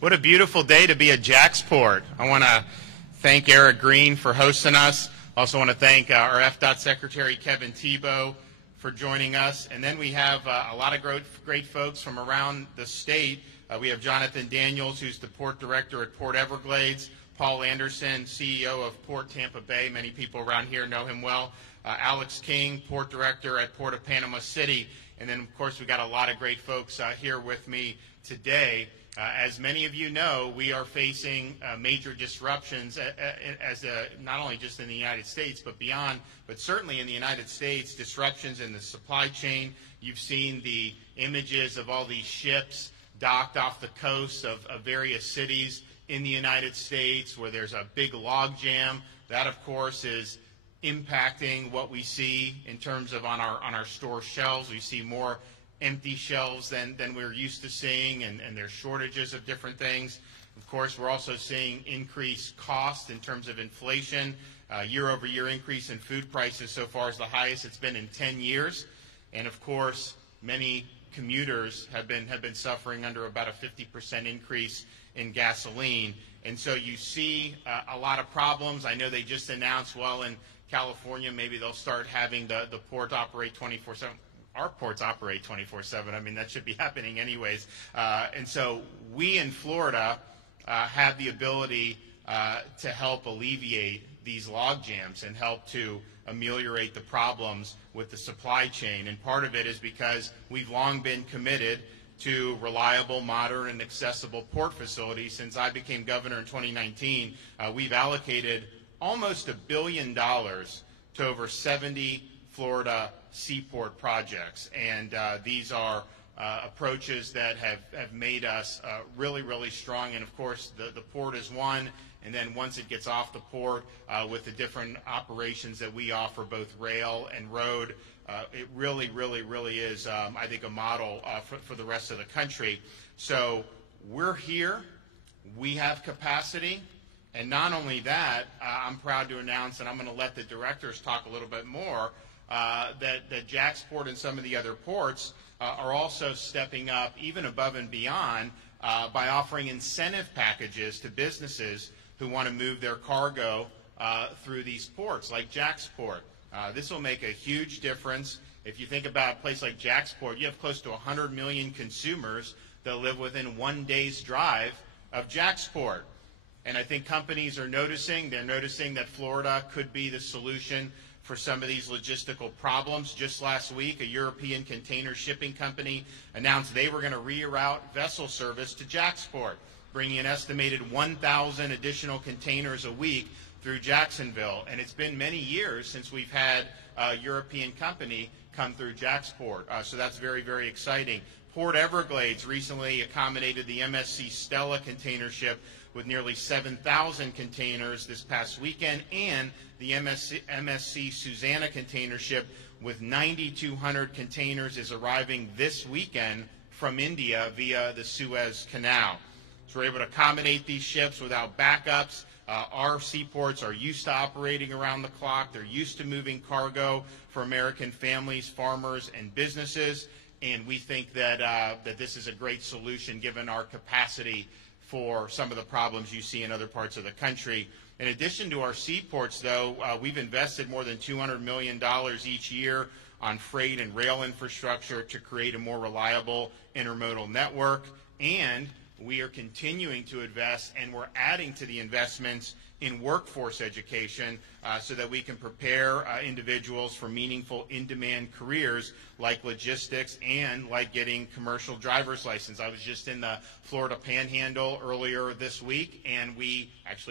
What a beautiful day to be at JAXPORT. I want to thank Eric Green for hosting us. Also want to thank our FDOT Secretary Kevin Tebow for joining us. And then we have a lot of great folks from around the state. We have Jonathan Daniels, who's the Port Director at Port Everglades. Paul Anderson, CEO of Port Tampa Bay. Many people around here know him well. Alex King, Port Director at Port of Panama City. And then, of course, we got a lot of great folks here with me today. As many of you know, we are facing major disruptions not only just in the United States but beyond, but certainly in the United States, disruptions in the supply chain. You've seen the images of all these ships docked off the coasts of various cities in the United States where there's a big log jam. That, of course, is impacting what we see in terms of on our store shelves. We see more empty shelves than we're used to seeing, and there's shortages of different things. Of course, we're also seeing increased costs in terms of inflation. Year-over-year increase in food prices so far is the highest it's been in 10 years. And of course, many commuters have been suffering under about a 50% increase in gasoline. And so you see a lot of problems. I know they just announced, well, in California, maybe they'll start having the port operate 24/7. Our ports operate 24/7. I mean, that should be happening anyways. And so we in Florida have the ability to help alleviate these log jams and help to ameliorate the problems with the supply chain. And part of it is because we've long been committed to reliable, modern, and accessible port facilities. Since I became governor in 2019, we've allocated almost $1 billion to over 70 Florida seaport projects, and these are approaches that have made us really, really strong. And of course, the port is one, and then once it gets off the port with the different operations that we offer, both rail and road, it really, really, really is, I think, a model for the rest of the country. So we're here, we have capacity, and not only that, I'm proud to announce, and I'm going to let the directors talk a little bit more, that JAXPORT and some of the other ports are also stepping up even above and beyond by offering incentive packages to businesses who want to move their cargo through these ports like JAXPORT. This will make a huge difference. If you think about a place like JAXPORT, you have close to 100 million consumers that live within 1 day's drive of JAXPORT. And I think companies are noticing, they're noticing that Florida could be the solution for some of these logistical problems. Just last week, a European container shipping company announced they were going to reroute vessel service to JAXPORT, bringing an estimated 1,000 additional containers a week through Jacksonville. And it's been many years since we've had a European company come through JAXPORT. So that's very, very exciting. Port Everglades recently accommodated the MSC Stella container ship with nearly 7,000 containers this past weekend, and the MSC Susanna container ship with 9,200 containers is arriving this weekend from India via the Suez Canal. So we're able to accommodate these ships without backups. Our seaports are used to operating around the clock. They're used to moving cargo for American families, farmers, and businesses, and we think that this is a great solution given our capacity for some of the problems you see in other parts of the country. In addition to our seaports, though, we've invested more than $200 million each year on freight and rail infrastructure to create a more reliable intermodal network, and we are continuing to invest, and we're adding to the investments in workforce education so that we can prepare individuals for meaningful in-demand careers like logistics and like getting commercial driver's license. I was just in the Florida Panhandle earlier this week, and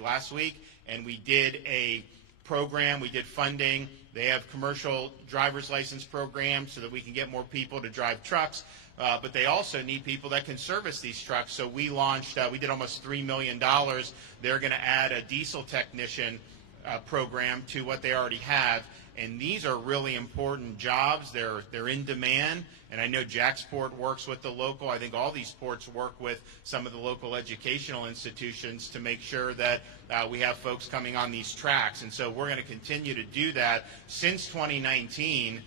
last week, and we did a program, we did funding. They have commercial driver's license programs so that we can get more people to drive trucks. But they also need people that can service these trucks. So we launched, we did almost $3 million. They're going to add a diesel technician program to what they already have. And these are really important jobs. They're in demand. And I know JAXPORT works with the local. I think all these ports work with some of the local educational institutions to make sure that we have folks coming on these tracks. And so we're going to continue to do that. Since 2019,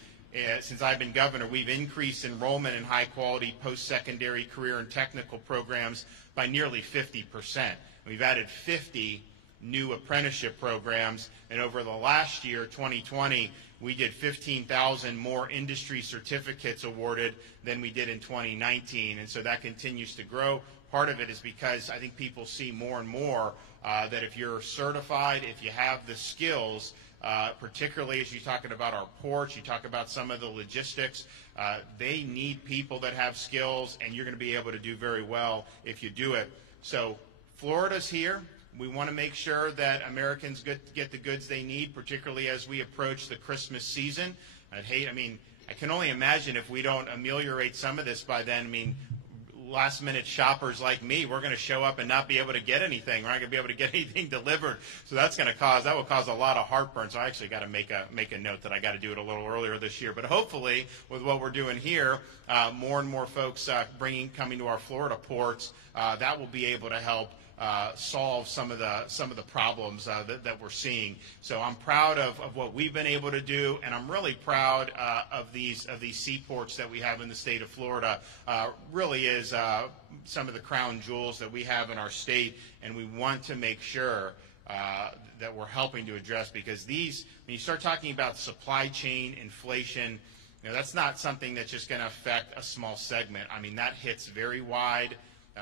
since I've been governor, we've increased enrollment in high-quality post-secondary career and technical programs by nearly 50%. We've added 50 new apprenticeship programs, and over the last year, 2020, we did 15,000 more industry certificates awarded than we did in 2019, and so that continues to grow. Part of it is because I think people see more and more that if you're certified, if you have the skills, particularly as you're talking about our ports, you talk about some of the logistics, they need people that have skills, and you're going to be able to do very well if you do it. So Florida's here. We want to make sure that Americans get the goods they need, particularly as we approach the Christmas season. I can only imagine if we don't ameliorate some of this by then. I mean, last-minute shoppers like me, we're going to show up and not be able to get anything. We're not going to be able to get anything delivered. So that will cause a lot of heartburn. So I actually got to make a note that I got to do it a little earlier this year. But hopefully, with what we're doing here, more and more folks coming to our Florida ports, that will be able to help solve some of the problems that we're seeing. So I'm proud of what we've been able to do, and I'm really proud of these seaports that we have in the state of Florida. Really is some of the crown jewels that we have in our state, and we want to make sure that we're helping to address, because when you start talking about supply chain inflation, that's not something that's just going to affect a small segment. I mean, that hits very wide,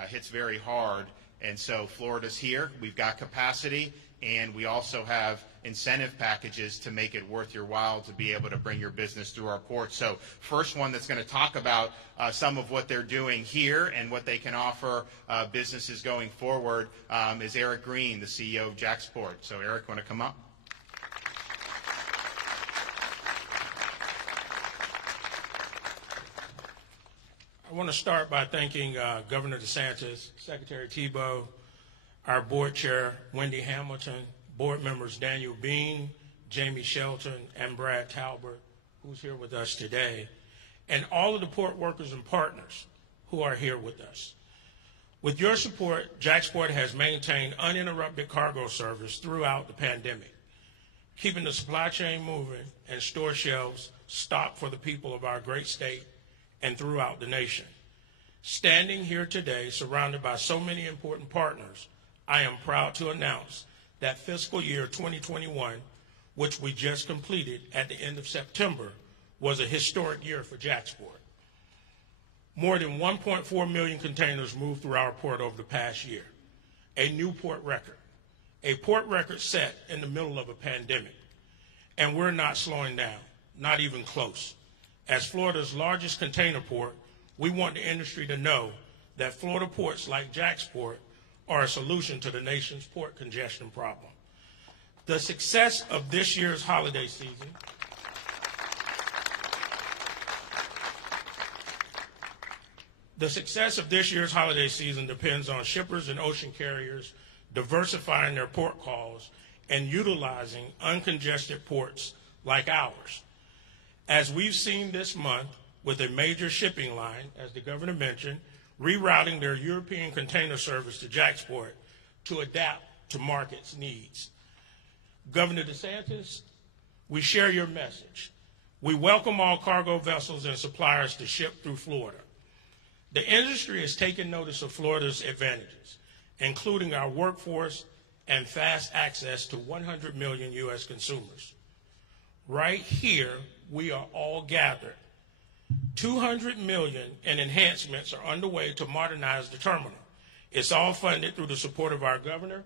hits very hard. And so Florida's here, we've got capacity, and we also have incentive packages to make it worth your while to be able to bring your business through our ports. So first one that's going to talk about some of what they're doing here and what they can offer businesses going forward is Eric Green, the CEO of JAXPORT. So Eric, want to come up? I want to start by thanking Governor DeSantis, Secretary Thibeault, our board chair, Wendy Hamilton, board members Daniel Bean, Jamie Shelton, and Brad Talbert, who's here with us today, and all of the port workers and partners who are here with us. With your support, JAXPORT has maintained uninterrupted cargo service throughout the pandemic, keeping the supply chain moving and store shelves stocked for the people of our great state and throughout the nation. Standing here today, surrounded by so many important partners, I am proud to announce that fiscal year 2021, which we just completed at the end of September, was a historic year for JAXPORT. More than 1.4 million containers moved through our port over the past year, a new port record set in the middle of a pandemic. And we're not slowing down, not even close. As Florida's largest container port, we want the industry to know that Florida ports like JAXPORT are a solution to the nation's port congestion problem. The success of this year's holiday season depends on shippers and ocean carriers diversifying their port calls and utilizing uncongested ports like ours. As we've seen this month with a major shipping line, as the governor mentioned, rerouting their European container service to JAXPORT to adapt to market's needs. Governor DeSantis, we share your message. We welcome all cargo vessels and suppliers to ship through Florida. The industry has taken notice of Florida's advantages, including our workforce and fast access to 100 million U.S. consumers. Right here, we are all gathered. $200 million in enhancements are underway to modernize the terminal. It's all funded through the support of our governor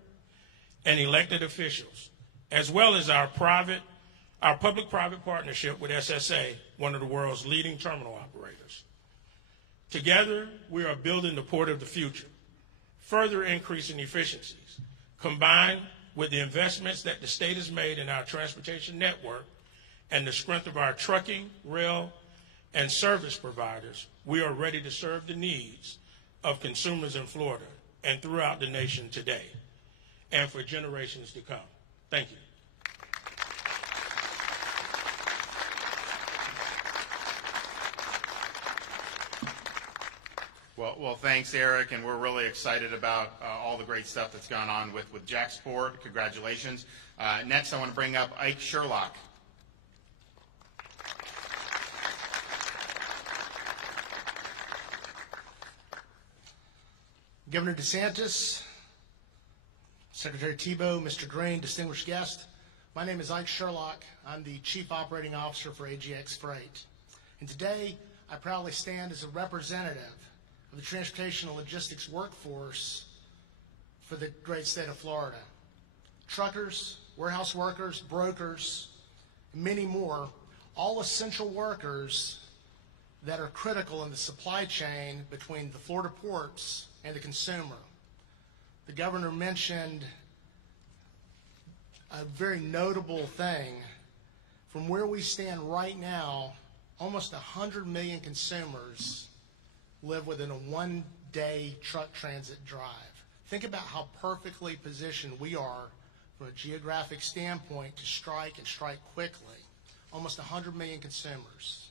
and elected officials, as well as our public-private partnership with SSA, one of the world's leading terminal operators. Together, we are building the port of the future, further increasing efficiencies, combined with the investments that the state has made in our transportation network and the strength of our trucking, rail, and service providers. We are ready to serve the needs of consumers in Florida and throughout the nation today and for generations to come. Thank you. Well, thanks, Eric, and we're really excited about all the great stuff that's gone on with JAXPORT. Congratulations. Next, I want to bring up Ike Sherlock. Governor DeSantis, Secretary Tebow, Mr. Green, distinguished guest, my name is Ike Sherlock. I'm the Chief Operating Officer for AGX Freight. And today, I proudly stand as a representative of the transportation and logistics workforce for the great state of Florida. Truckers, warehouse workers, brokers, and many more, all essential workers that are critical in the supply chain between the Florida ports and the consumer. The governor mentioned a very notable thing. From where we stand right now, almost 100 million consumers live within a one-day truck transit drive. Think about how perfectly positioned we are from a geographic standpoint to strike and strike quickly. Almost 100 million consumers.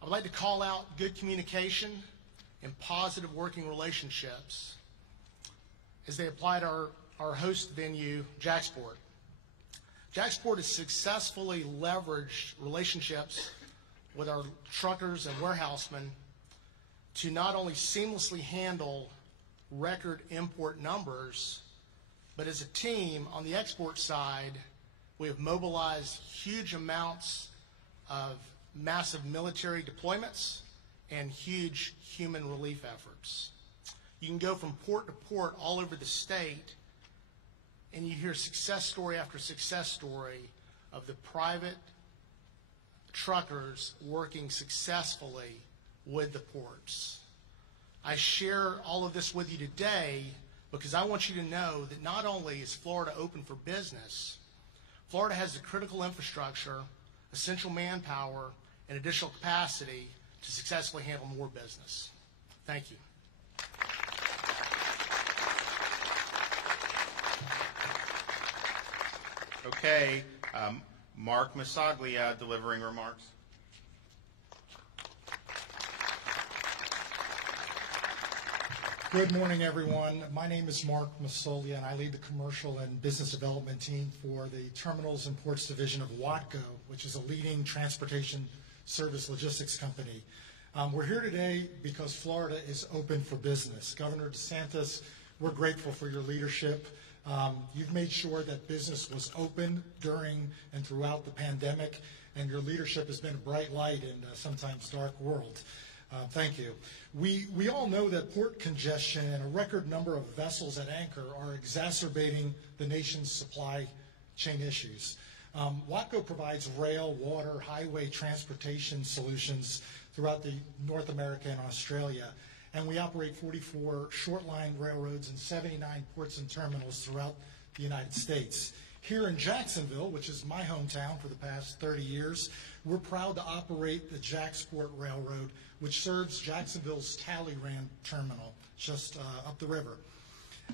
I would like to call out good communication and positive working relationships as they apply to our host venue, JAXPORT. JAXPORT has successfully leveraged relationships with our truckers and warehousemen to not only seamlessly handle record import numbers, but as a team on the export side, we have mobilized huge amounts of massive military deployments and huge human relief efforts. You can go from port to port all over the state, and you hear success story after success story of the private truckers working successfully with the ports. I share all of this with you today because I want you to know that not only is Florida open for business, Florida has the critical infrastructure, essential manpower, and additional capacity to successfully handle more business. Thank you. Okay, Mark Masaglia delivering remarks. Good morning, everyone. My name is Mark Masaglia, and I lead the commercial and business development team for the Terminals and Ports Division of WATCO, which is a leading transportation service logistics company. We're here today because Florida is open for business. Governor DeSantis, we're grateful for your leadership. You've made sure that business was open during and throughout the pandemic, and your leadership has been a bright light in a sometimes dark world. Thank you. We all know that port congestion and a record number of vessels at anchor are exacerbating the nation's supply chain issues. WATCO provides rail, water, highway transportation solutions throughout the North America and Australia, and we operate 44 short-line railroads and 79 ports and terminals throughout the United States. Here in Jacksonville, which is my hometown for the past 30 years, we're proud to operate the JAXPORT Railroad, which serves Jacksonville's Talleyrand Terminal, just up the river.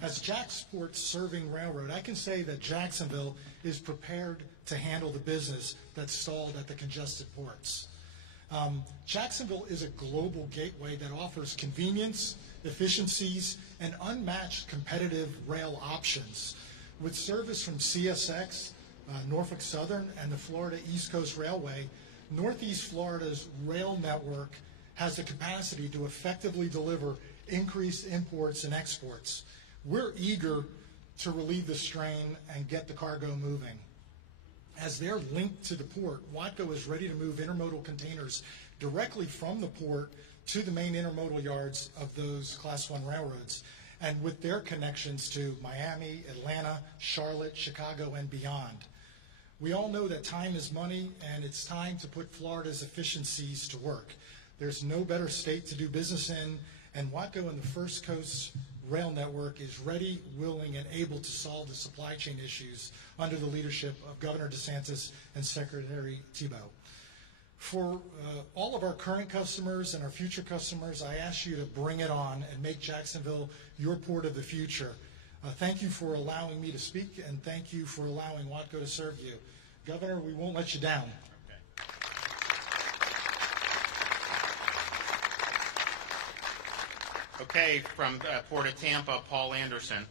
As JAXPORT's serving railroad, I can say that Jacksonville is prepared to handle the business that's stalled at the congested ports. Jacksonville is a global gateway that offers convenience, efficiencies, and unmatched competitive rail options. With service from CSX, Norfolk Southern, and the Florida East Coast Railway, Northeast Florida's rail network has the capacity to effectively deliver increased imports and exports. We're eager to relieve the strain and get the cargo moving. As they're linked to the port, WATCO is ready to move intermodal containers directly from the port to the main intermodal yards of those Class I railroads, and with their connections to Miami, Atlanta, Charlotte, Chicago, and beyond. We all know that time is money, and it's time to put Florida's efficiencies to work. There's no better state to do business in, and WATCO and the First Coast Rail Network is ready, willing, and able to solve the supply chain issues under the leadership of Governor DeSantis and Secretary Tebow. For all of our current customers and our future customers, I ask you to bring it on and make Jacksonville your port of the future. Thank you for allowing me to speak, and thank you for allowing WATCO to serve you. Governor, we won't let you down. Okay, from Port of Tampa, Paul Anderson.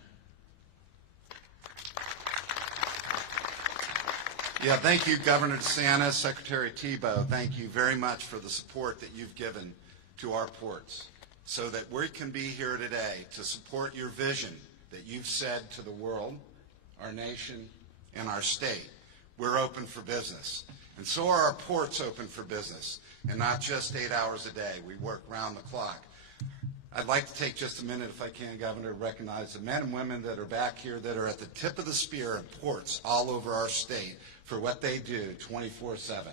Yeah, thank you, Governor DeSantis, Secretary Tebow. Thank you very much for the support that you've given to our ports. so that we can be here today to support your vision that you've said to the world, our nation, and our state. We're open for business. And so are our ports open for business, and not just 8 hours a day. We work round the clock. I'd like to take just a minute, if I can, Governor, to recognize the men and women that are back here that are at the tip of the spear in ports all over our state for what they do 24/7.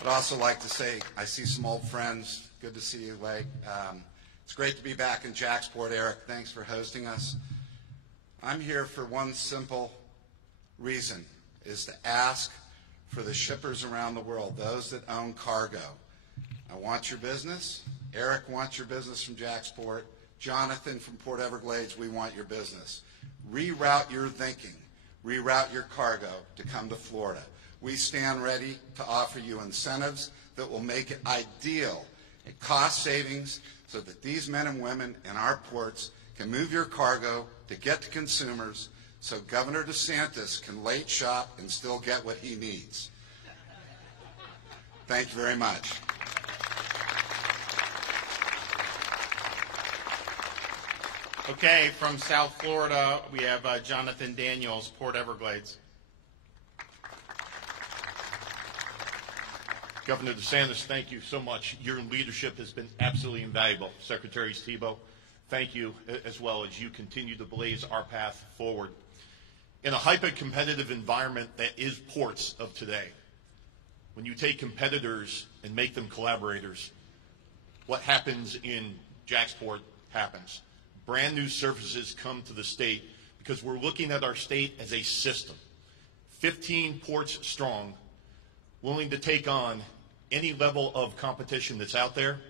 I'd also like to say, I see some old friends. Good to see you, Lake. It's great to be back in JAXPORT. Eric, thanks for hosting us. I'm here for one simple reason, is to ask for the shippers around the world, those that own cargo. I want your business. Eric wants your business from JAXPORT. Jonathan from Port Everglades, we want your business. Reroute your thinking. Reroute your cargo to come to Florida. We stand ready to offer you incentives that will make it ideal and cost savings so that these men and women in our ports can move your cargo to get to consumers so Governor DeSantis can late shop and still get what he needs. Thank you very much. Okay, from South Florida, we have Jonathan Daniels, Port Everglades. Governor DeSantis, thank you so much. Your leadership has been absolutely invaluable. Secretary Thibault, thank you, as well as you continue to blaze our path forward. In a hyper-competitive environment that is ports of today, when you take competitors and make them collaborators, what happens in JAXPORT happens. Brand new services come to the state because we're looking at our state as a system. 15 ports strong, willing to take on any level of competition that's out there,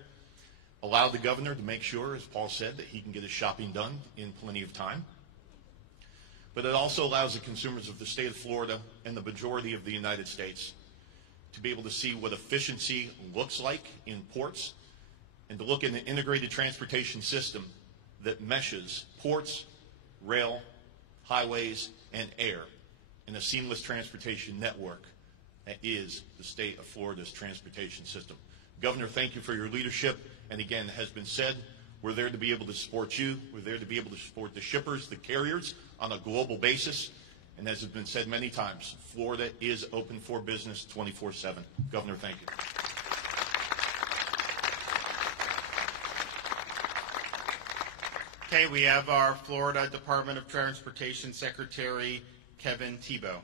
allow the governor to make sure, as Paul said, that he can get his shopping done in plenty of time. But it also allows the consumers of the state of Florida and the majority of the United States to be able to see what efficiency looks like in ports and to look at an integrated transportation system that meshes ports, rail, highways, and air in a seamless transportation network that is the state of Florida's transportation system. Governor, thank you for your leadership. And again, has been said, we're there to be able to support you. We're there to be able to support the shippers, the carriers on a global basis. And as has been said many times, Florida is open for business 24/7. Governor, thank you. Okay, we have our Florida Department of Transportation Secretary, Kevin Thibault.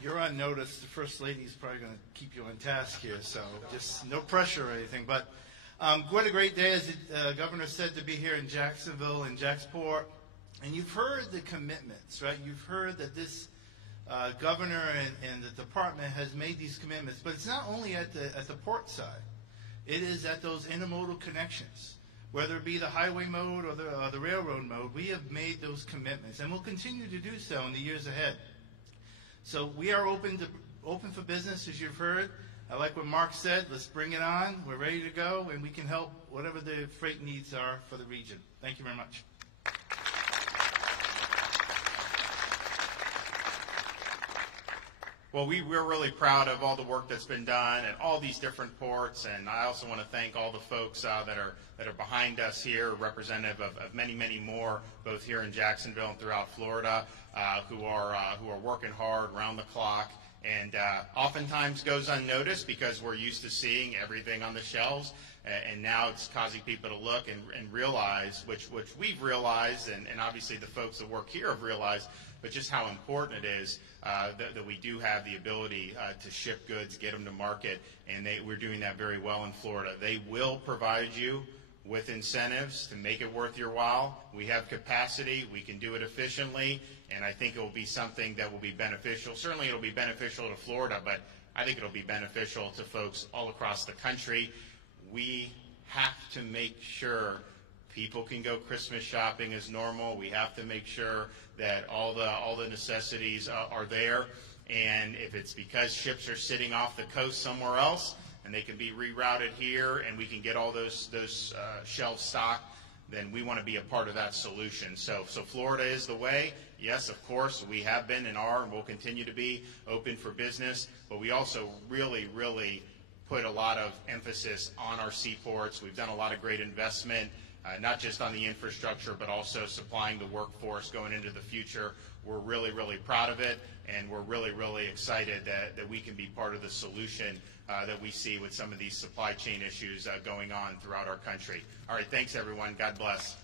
You're on notice. The First Lady is probably going to keep you on task here, so just no pressure or anything. But what a great day, as the Governor said, to be here in Jacksonville and JAXPORT. And you've heard the commitments, right? You've heard that this Governor and the department has made these commitments. But it's not only at the port side. It is at those intermodal connections. Whether it be the highway mode or the railroad mode, we have made those commitments. And we'll continue to do so in the years ahead. So we are open for business, as you've heard. I like what Mark said. Let's bring it on. We're ready to go, and we can help whatever the freight needs are for the region. Thank you very much. Well, we're really proud of all the work that's been done at all these different ports, and I also want to thank all the folks that are behind us here, representative of many, many more, both here in Jacksonville and throughout Florida, who are working hard around the clock, and oftentimes goes unnoticed because we're used to seeing everything on the shelves, and now it's causing people to look and realize, which we've realized, and obviously the folks that work here have realized, but just how important it is that we do have the ability to ship goods, get them to market, and we're doing that very well in Florida. They will provide you with incentives to make it worth your while. We have capacity. We can do it efficiently, and I think it will be something that will be beneficial. Certainly it will be beneficial to Florida, but I think it will be beneficial to folks all across the country. We have to make sure people can go Christmas shopping as normal. We have to make sure that all the necessities are there. And if it's because ships are sitting off the coast somewhere else and they can be rerouted here and we can get all those shelves stocked, then we want to be a part of that solution. So Florida is the way. Yes, of course, we have been and are and will continue to be open for business, but we also really, really put a lot of emphasis on our seaports. We've done a lot of great investment, not just on the infrastructure, but also supplying the workforce going into the future. We're really, really proud of it, and we're really, really excited that we can be part of the solution that we see with some of these supply chain issues going on throughout our country. All right, thanks, everyone. God bless.